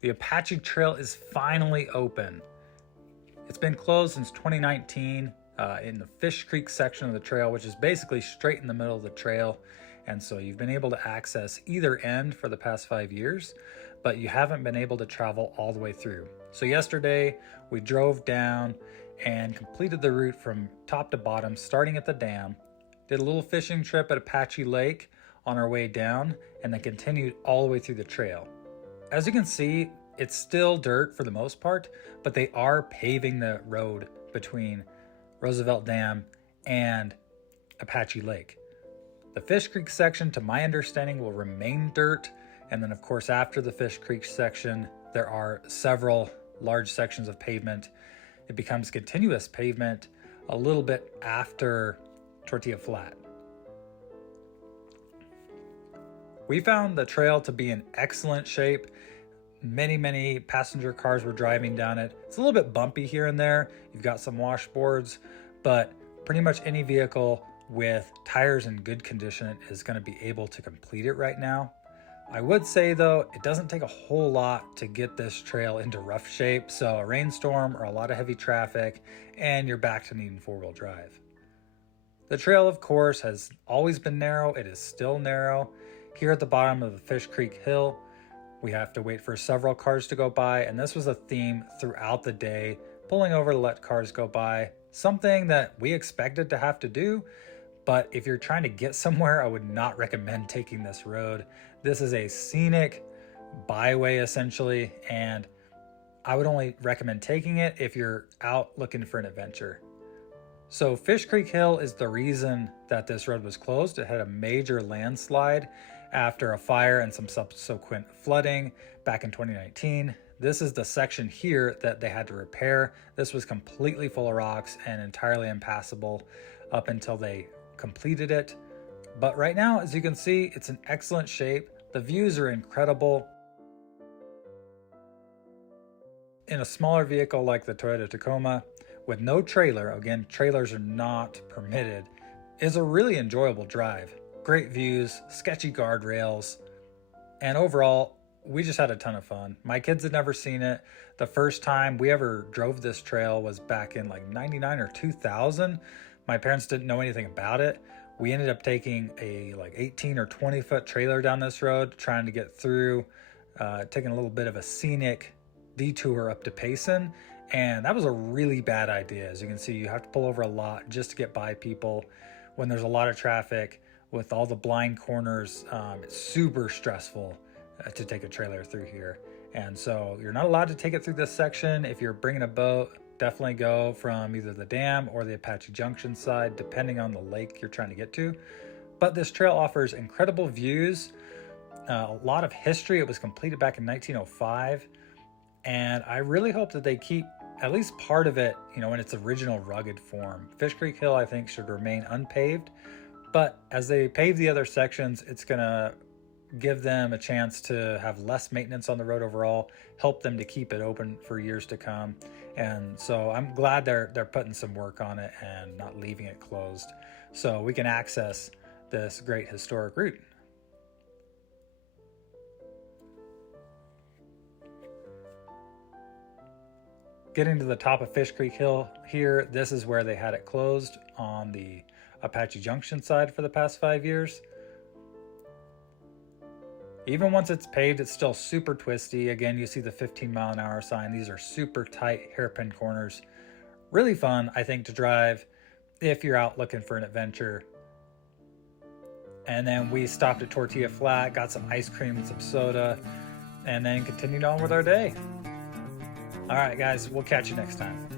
The Apache Trail is finally open. It's been closed since 2019 in the Fish Creek section of the trail, which is basically straight in the middle of the trail. And so you've been able to access either end for the past 5 years, but you haven't been able to travel all the way through. So yesterday we drove down and completed the route from top to bottom, starting at the dam, did a little fishing trip at Apache Lake on our way down, and then continued all the way through the trail. As you can see, it's still dirt for the most part, but they are paving the road between Roosevelt Dam and Apache Lake. The Fish Creek section, to my understanding, will remain dirt. And then of course, after the Fish Creek section, there are several large sections of pavement. It becomes continuous pavement a little bit after Tortilla Flat. We found the trail to be in excellent shape. Many passenger cars were driving down it. It's a little bit bumpy here and there. You've got some washboards, but pretty much any vehicle with tires in good condition is going to be able to complete it right now. I would say though, it doesn't take a whole lot to get this trail into rough shape. So a rainstorm or a lot of heavy traffic and you're back to needing four-wheel drive. The trail, of course, has always been narrow. It is still narrow. Here at the bottom of the Fish Creek Hill, we have to wait for several cars to go by, and this was a theme throughout the day, pulling over to let cars go by. Something that we expected to have to do, but if you're trying to get somewhere, I would not recommend taking this road. This is a scenic byway essentially, and I would only recommend taking it if you're out looking for an adventure. So Fish Creek Hill is the reason that this road was closed. It had a major landslide after a fire and some subsequent flooding back in 2019. This is the section here that they had to repair. This was completely full of rocks and entirely impassable up until they completed it. But right now, as you can see, it's in excellent shape. The views are incredible. In a smaller vehicle like the Toyota Tacoma, with no trailer, again, trailers are not permitted, is a really enjoyable drive. Great views, sketchy guardrails, and overall, we just had a ton of fun. My kids had never seen it. The first time we ever drove this trail was back in like 99 or 2000. My parents didn't know anything about it. We ended up taking a like 18 or 20 foot trailer down this road, trying to get through, taking a little bit of a scenic detour up to Payson. And that was a really bad idea. As you can see, you have to pull over a lot just to get by people. When there's a lot of traffic with all the blind corners, it's super stressful to take a trailer through here. And so you're not allowed to take it through this section. If you're bringing a boat, definitely go from either the dam or the Apache Junction side, depending on the lake you're trying to get to. But this trail offers incredible views, a lot of history. It was completed back in 1905. And I really hope that they keep at least part of it, in its original rugged form. Fish Creek Hill, I think, should remain unpaved, but as they pave the other sections, it's gonna give them a chance to have less maintenance on the road overall, help them to keep it open for years to come. And so I'm glad they're putting some work on it and not leaving it closed so we can access this great historic route. Getting to the top of Fish Creek Hill here, this is where they had it closed on the Apache Junction side for the past 5 years. Even once it's paved, it's still super twisty. Again, you see the 15-mile-an-hour sign. These are super tight hairpin corners. Really fun, I think, to drive if you're out looking for an adventure. And then we stopped at Tortilla Flat, got some ice cream and some soda, and then continued on with our day. All right, guys, we'll catch you next time.